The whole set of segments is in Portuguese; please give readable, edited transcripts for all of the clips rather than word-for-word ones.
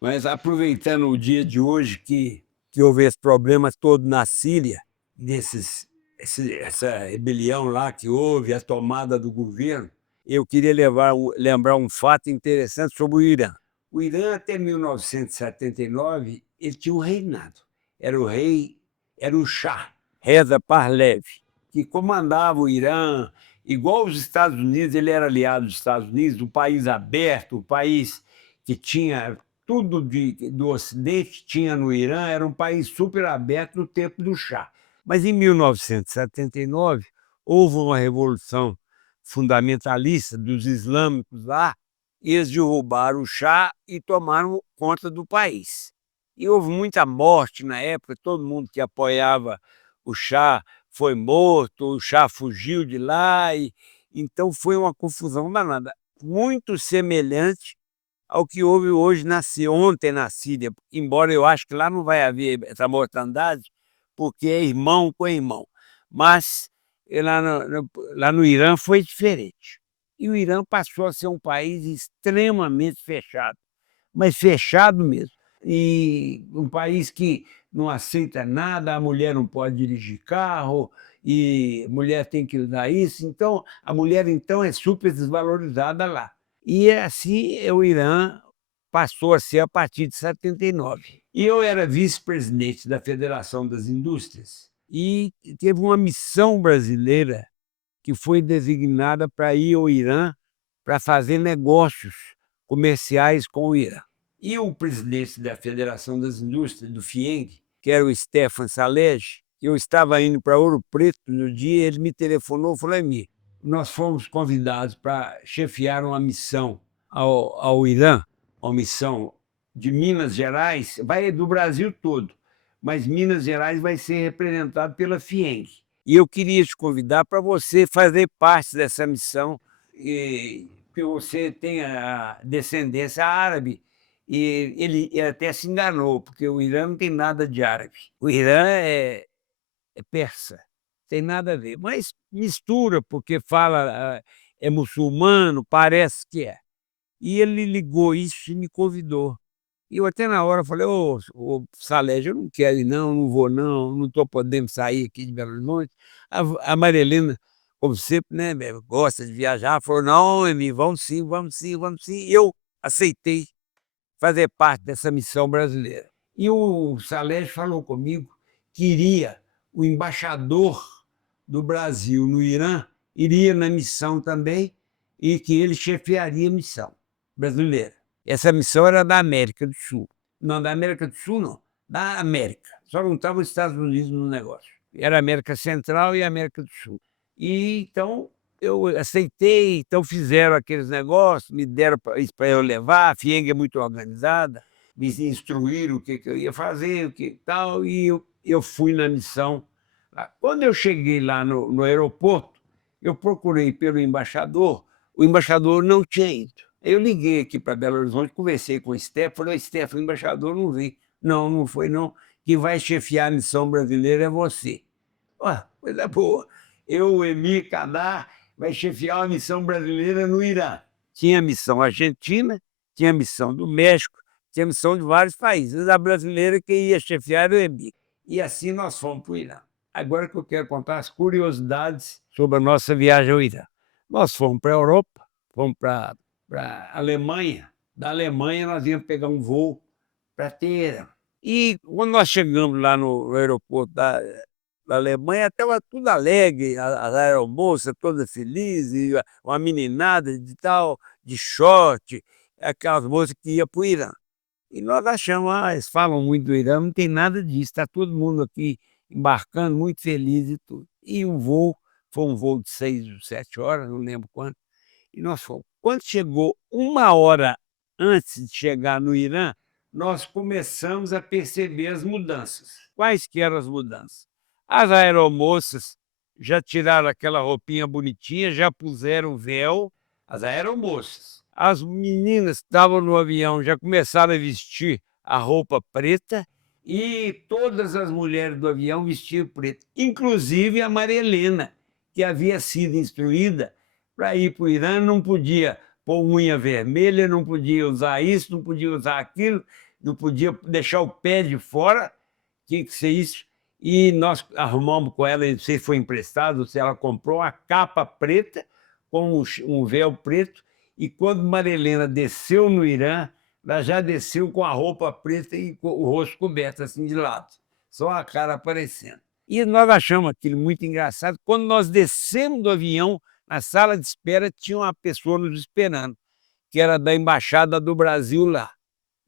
Mas aproveitando o dia de hoje que houve esse problema todo na Síria, essa rebelião lá que houve, a tomada do governo, eu queria lembrar um fato interessante sobre o Irã. O Irã, até 1979, ele tinha um reinado. Era o rei, era o Shah, Reza Pahlavi, que comandava o Irã, igual os Estados Unidos. Ele era aliado dos Estados Unidos, um país aberto, um país que tinha tudo do Ocidente, tinha no Irã, era um país super aberto no tempo do Shah. Mas em 1979 houve uma revolução fundamentalista dos islâmicos lá, e eles derrubaram o Shah e tomaram conta do país. E houve muita morte na época, todo mundo que apoiava o Shah foi morto, o Shah fugiu de lá, e então foi uma confusão danada, muito semelhante ao que houve ontem na Síria, embora eu acho que lá não vai haver essa mortandade, porque é irmão com irmão. Mas lá no Irã foi diferente. E o Irã passou a ser um país extremamente fechado, mas fechado mesmo. E um país que não aceita nada, a mulher não pode dirigir carro, e a mulher tem que usar isso. Então, a mulher então é super desvalorizada lá. E assim o Irã passou a ser a partir de 79. E eu era vice-presidente da Federação das Indústrias e teve uma missão brasileira que foi designada para ir ao Irã para fazer negócios comerciais com o Irã. E o presidente da Federação das Indústrias, do FIENG, que era o Stefan Salej, eu estava indo para Ouro Preto no dia, ele me telefonou e falou: Emir, nós fomos convidados para chefiar uma missão ao Irã, uma missão de Minas Gerais, vai do Brasil todo, mas Minas Gerais vai ser representado pela FIENG. E eu queria te convidar para você fazer parte dessa missão, que você tem a descendência árabe, e ele até se enganou, porque o Irã não tem nada de árabe. O Irã é persa, tem nada a ver, mas mistura, porque fala, é muçulmano, parece que é. E ele ligou isso e me convidou. E eu até na hora falei: "Ô Salésio, eu não quero ir não vou não estou podendo sair aqui de Belo Horizonte". A Maria Helena, como sempre, né, gosta de viajar, falou: "Não, Emir, vamos sim, vamos sim, vamos sim". E eu aceitei fazer parte dessa missão brasileira. E o Salésio falou comigo que o embaixador do Brasil no Irã iria na missão também, e que ele chefiaria a missão brasileira. Essa missão era da América do Sul. Não, da América do Sul não, da América. Só não estavam os Estados Unidos no negócio. Era a América Central e a América do Sul. E então eu aceitei, então fizeram aqueles negócios, me deram isso para eu levar, a FIENG é muito organizada, me instruíram o que eu ia fazer, o que tal, e eu fui na missão. Quando eu cheguei lá no aeroporto, eu procurei pelo embaixador, o embaixador não tinha ido. Eu liguei aqui para Belo Horizonte, conversei com o Stefan, falei: Stefan, o embaixador não veio. Não, não foi não, quem vai chefiar a missão brasileira é você. Coisa boa. Eu, o Emir Kadar, vai chefiar a missão brasileira no Irã. Tinha missão argentina, tinha missão do México, tinha missão de vários países. A brasileira que ia chefiar era o Emir. E assim nós fomos para o Irã. Agora que eu quero contar as curiosidades sobre a nossa viagem ao Irã. Nós fomos para a Europa, fomos para a Alemanha. Da Alemanha nós íamos pegar um voo para Teherã. E quando nós chegamos lá no aeroporto da Alemanha, estava tudo alegre, as aeromoças todas felizes, e uma meninada de tal, de short, aquelas moças que iam para o Irã. E nós achamos: eles falam muito do Irã, não tem nada disso, está todo mundo aqui embarcando, muito feliz e tudo. E o voo foi um voo de 6 ou 7 horas, não lembro quanto, e nós fomos. Quando chegou 1 hora antes de chegar no Irã, nós começamos a perceber as mudanças. Quais que eram as mudanças? As aeromoças já tiraram aquela roupinha bonitinha, já puseram véu, as aeromoças. As meninas que estavam no avião já começaram a vestir a roupa preta, e todas as mulheres do avião vestiam preto, inclusive a Maria Helena, que havia sido instruída para ir para o Irã, não podia pôr unha vermelha, não podia usar isso, não podia usar aquilo, não podia deixar o pé de fora, tinha que ser isso. E nós arrumamos com ela, não sei se foi emprestado, se ela comprou, uma capa preta com um véu preto, e quando Maria Helena desceu no Irã, ela já desceu com a roupa preta e com o rosto coberto, assim, de lado, só a cara aparecendo. E nós achamos aquilo muito engraçado. Quando nós descemos do avião, na sala de espera tinha uma pessoa nos esperando, que era da embaixada do Brasil lá.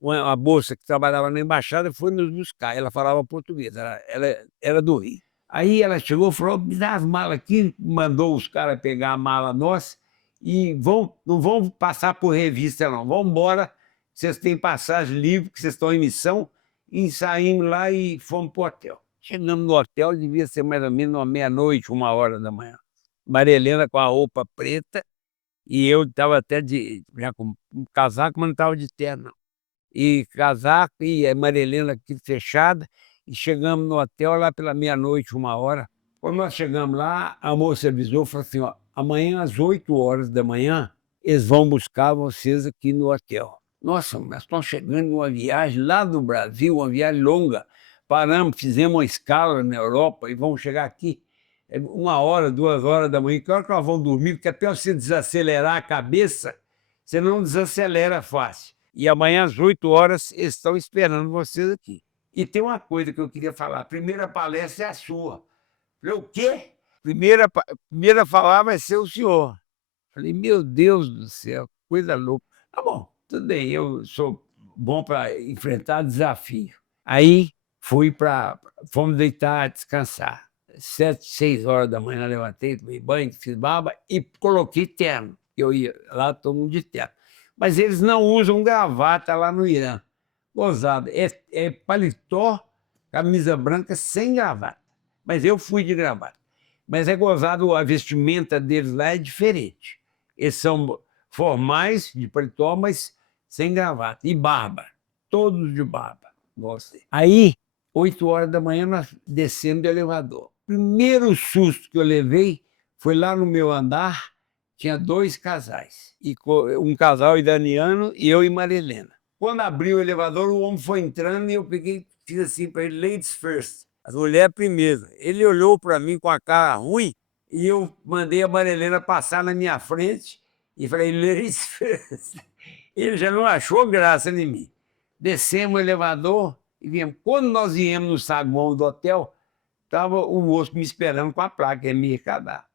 Uma moça que trabalhava na embaixada foi nos buscar, ela falava português, ela era do Rio. Aí ela chegou e falou: me dá as malas aqui, mandou os caras pegar a mala nossa e não vão passar por revista não, vão embora, vocês têm passagem livre, que vocês estão em missão, e saímos lá e fomos para o hotel. Chegamos no hotel, devia ser mais ou menos uma meia-noite, 1h da manhã. Maria Helena com a roupa preta, e eu estava até já com um casaco, mas não estava de terno, não. E casaco, e a Maria Helena aqui fechada, e chegamos no hotel lá pela meia-noite, 1h. Quando nós chegamos lá, a moça avisou, falou assim: ó, amanhã às 8h da manhã, eles vão buscar vocês aqui no hotel. Nossa, nós estamos chegando numa viagem lá do Brasil, uma viagem longa. Paramos, fizemos uma escala na Europa e vamos chegar aqui 1h, 2h da manhã. Que hora que nós vamos dormir? Porque até você desacelerar a cabeça, você não desacelera fácil. E amanhã às 8h eles estão esperando vocês aqui. E tem uma coisa que eu queria falar. A primeira palestra é a sua. Falei: o quê? Primeira a falar vai ser o senhor. Falei: meu Deus do céu, coisa louca. Tá bom, tudo bem, eu sou bom para enfrentar desafio. Aí fomos deitar, descansar. 7, 6h da manhã levantei, tomei banho, fiz barba e coloquei terno. Eu ia lá, todo mundo de terno. Mas eles não usam gravata lá no Irã. Gozado, é paletó, camisa branca sem gravata. Mas eu fui de gravata. Mas é gozado, a vestimenta deles lá é diferente. Eles são formais, de paletó, mas sem gravata. E barba, todos de barba. Nossa. Aí, 8h da manhã, nós descendo do elevador. Primeiro susto que eu levei foi lá no meu andar, tinha 2 casais. E um casal iraniano e eu e Maria Helena. Quando abriu o elevador, o homem foi entrando e eu fiz assim para ele: ladies first. As mulheres primeiro. Ele olhou para mim com a cara ruim e eu mandei a Maria Helena passar na minha frente e falei: ladies first. Ele já não achou graça em mim. Descemos o elevador e viemos. Quando nós viemos no saguão do hotel, estava o moço me esperando com a placa, Emir Kadar.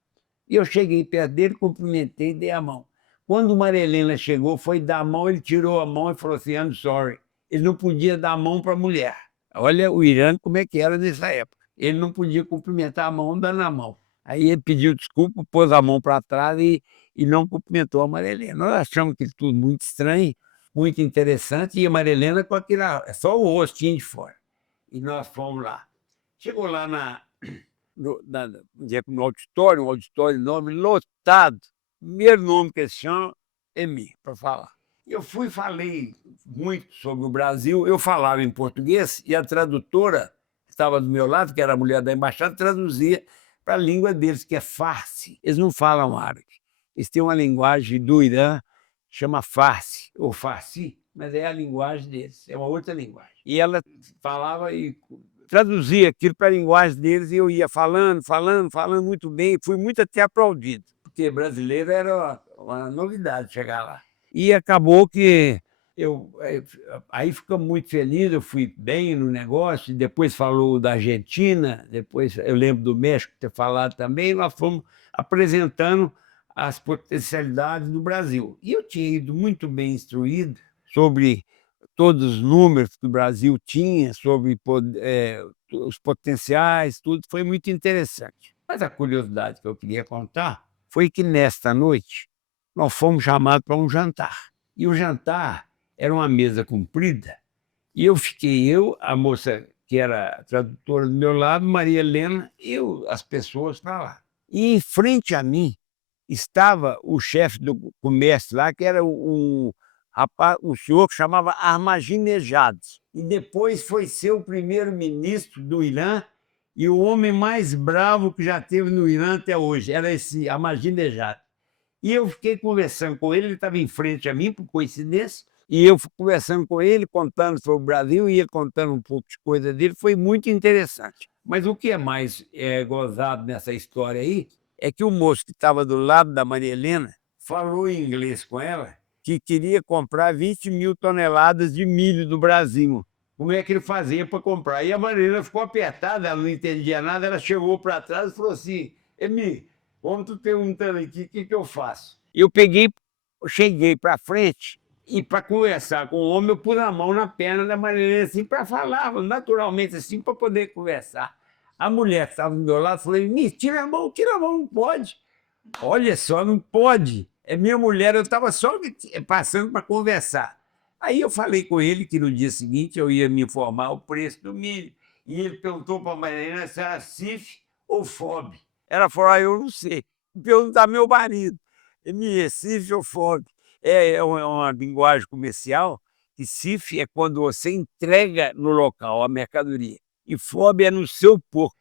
E eu cheguei perto dele, cumprimentei e dei a mão. Quando Maria Helena chegou, foi dar a mão, ele tirou a mão e falou assim: I'm sorry. Ele não podia dar a mão para a mulher. Olha o Irã como é que era nessa época. Ele não podia cumprimentar a mão dando a mão. Aí ele pediu desculpa, pôs a mão para trás e não cumprimentou a Maria Helena. Nós achamos aquilo tudo muito estranho, muito interessante, e a Maria Helena com só o rostinho de fora. E nós fomos lá. Chegou lá no auditório, um auditório enorme, lotado. O primeiro nome que eles chamam é mim, para falar. Eu falei muito sobre o Brasil, eu falava em português e a tradutora que estava do meu lado, que era a mulher da embaixada, traduzia para a língua deles, que é Farsi. Eles não falam árabe. Eles têm uma linguagem do Irã, chama Farsi, ou Farsi, mas é a linguagem deles, é uma outra linguagem. E ela falava e traduzia aquilo para a linguagem deles e eu ia falando muito bem, fui muito até aplaudido, porque brasileiro era uma novidade chegar lá. E acabou que aí ficamos muito felizes, eu fui bem no negócio, depois falou da Argentina, depois eu lembro do México ter falado também, e nós fomos apresentando as potencialidades do Brasil. E eu tinha ido muito bem instruído sobre todos os números que o Brasil tinha, sobre os potenciais, tudo, foi muito interessante. Mas a curiosidade que eu queria contar foi que nesta noite nós fomos chamados para um jantar. E o jantar era uma mesa comprida, e eu, a moça que era tradutora do meu lado, Maria Helena, e as pessoas para lá. E em frente a mim estava o chefe do comércio lá, que era um senhor que chamava Ahmadinejad. E depois foi ser o primeiro-ministro do Irã e o homem mais bravo que já teve no Irã até hoje, era esse Ahmadinejad. E eu fiquei conversando com ele estava em frente a mim, por coincidência, e eu fui conversando com ele, contando sobre o Brasil, e ele contando um pouco de coisa dele, foi muito interessante. Mas o que é mais gozado nessa história aí, é que o moço que estava do lado da Maria Helena falou em inglês com ela que queria comprar 20.000 toneladas de milho do Brasil. Como é que ele fazia para comprar? E a Maria Helena ficou apertada, ela não entendia nada, ela chegou para trás e falou assim: Emi, como tu perguntando aqui, o que que eu faço? Eu cheguei para frente e para conversar com o homem, eu pus a mão na perna da Maria Helena assim para falar, naturalmente assim, para poder conversar. A mulher que estava do meu lado falou: Emi, tira a mão, não pode. Olha só, não pode. É minha mulher, eu estava só passando para conversar. Aí eu falei com ele que no dia seguinte eu ia me informar o preço do milho. E ele perguntou para a Mariana se era CIF ou FOB. Ela falou: eu não sei. Perguntar meu marido. Ele é CIF ou FOB? É uma linguagem comercial, que CIF é quando você entrega no local a mercadoria. E FOB é no seu porto.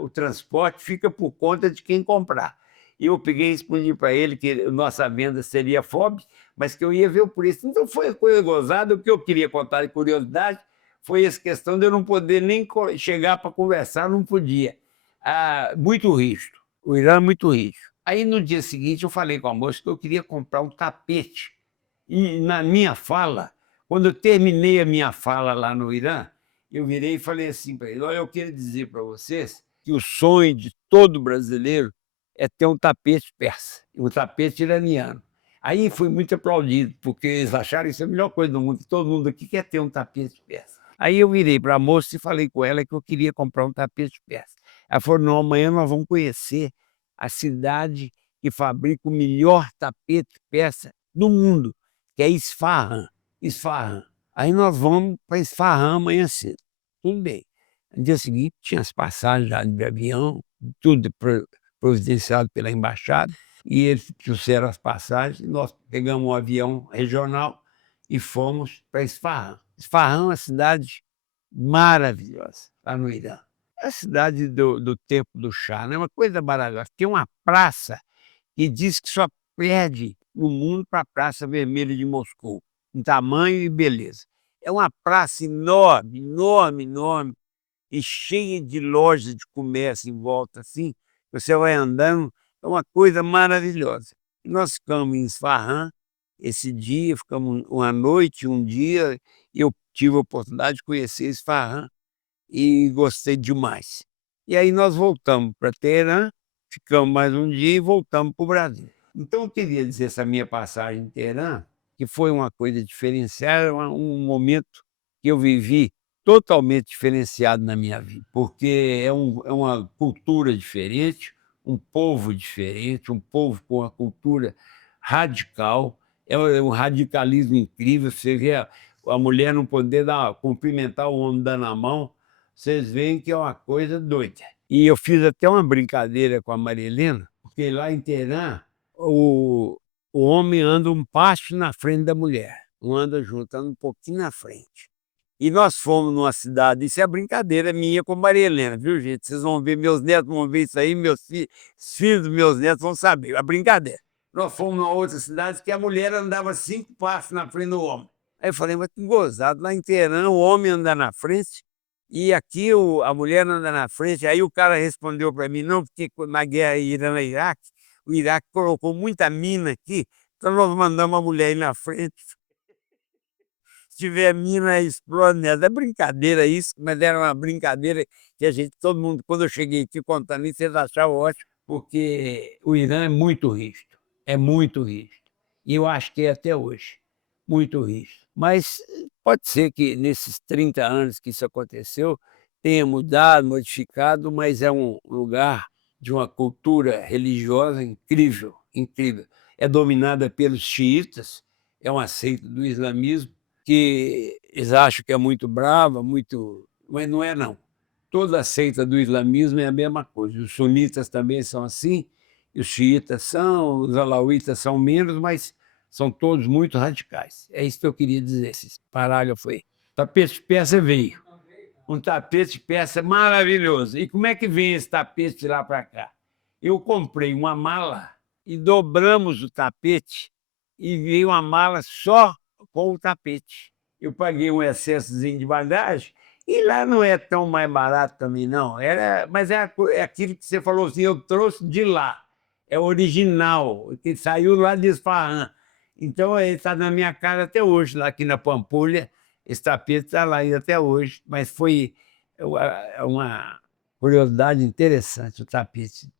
O transporte fica por conta de quem comprar. E eu peguei e respondi para ele que nossa venda seria FOB, mas que eu ia ver o preço. Então foi coisa gozada. O que eu queria contar de curiosidade foi essa questão de eu não poder nem chegar para conversar, não podia. Muito rígido. O Irã é muito rígido. Aí no dia seguinte eu falei com a moça que eu queria comprar um tapete. E na minha fala, quando eu terminei a minha fala lá no Irã, eu virei e falei assim para ele: olha, eu quero dizer para vocês que o sonho de todo brasileiro é ter um tapete persa, um tapete iraniano. Aí fui muito aplaudido, porque eles acharam isso a melhor coisa do mundo, que todo mundo aqui quer ter um tapete persa. Aí eu virei para a moça e falei com ela que eu queria comprar um tapete persa. Ela falou: não, amanhã nós vamos conhecer a cidade que fabrica o melhor tapete persa do mundo, que é Isfahan. Isfahan. Aí nós vamos para Isfahan amanhã cedo. Tudo bem. No dia seguinte tinha as passagens já de avião, tudo providenciado pela embaixada, e eles trouxeram as passagens, e nós pegamos um avião regional e fomos para Isfahan. Isfahan é uma cidade maravilhosa, lá no Irã. É a cidade do tempo do Shah, né, uma coisa maravilhosa. Tem uma praça que diz que só perde no mundo para a Praça Vermelha de Moscou, em tamanho e beleza. É uma praça enorme, enorme, enorme, e cheia de lojas de comércio em volta, assim, você vai andando, é uma coisa maravilhosa. E nós ficamos em Isfahan esse dia, ficamos uma noite, um dia, e eu tive a oportunidade de conhecer Isfahan e gostei demais. E aí nós voltamos para Teherã, ficamos mais um dia e voltamos para o Brasil. Então eu queria dizer, essa minha passagem em Teherã, que foi uma coisa diferenciada, um momento que eu vivi totalmente diferenciado na minha vida, porque é uma cultura diferente, um povo diferente, um povo com uma cultura radical, um radicalismo incrível. Você vê a mulher não poder cumprimentar o homem dando a mão, vocês veem que é uma coisa doida. E eu fiz até uma brincadeira com a Maria Helena, porque lá em Teherã, o homem anda um passo na frente da mulher, não anda junto, anda um pouquinho na frente. E nós fomos numa cidade, isso é brincadeira minha com a Maria Helena, viu, gente? Vocês vão ver, meus netos vão ver isso aí, os filhos dos meus netos vão saber, a brincadeira. Nós fomos numa outra cidade que a mulher andava 5 passos na frente do homem. Aí eu falei: mas que gozado, lá em Teherã o homem anda na frente e aqui a mulher anda na frente. Aí o cara respondeu para mim: não, porque na guerra Irã-Iraque, o Iraque colocou muita mina aqui, então nós mandamos a mulher ir na frente. Se tiver mina, explode nela. É brincadeira isso, mas era uma brincadeira que todo mundo, quando eu cheguei aqui contando isso, eles achavam ótimo, porque o Irã é muito rígido, e eu acho que é até hoje, muito rígido. Mas pode ser que nesses 30 anos que isso aconteceu, tenha mudado, modificado, mas é um lugar de uma cultura religiosa incrível, incrível. É dominada pelos xiitas, é uma seita do islamismo, que eles acham que é muito brava, mas não é não. Toda a seita do islamismo é a mesma coisa. Os sunitas também são assim, e os xiitas são, os alauítas são menos, mas são todos muito radicais. É isso que eu queria dizer, esse parágrafo aí. Tapete persa veio. Um tapete persa maravilhoso. E como é que vem esse tapete de lá para cá? Eu comprei uma mala e dobramos o tapete e veio uma mala só com o tapete. Eu paguei um excessozinho de bagagem e lá não é tão mais barato também não, mas é aquilo que você falou assim, eu trouxe de lá, é original, que saiu lá de Isfahan. Então ele está na minha casa até hoje, lá aqui na Pampulha, esse tapete está lá ainda até hoje, mas foi uma curiosidade interessante o tapete.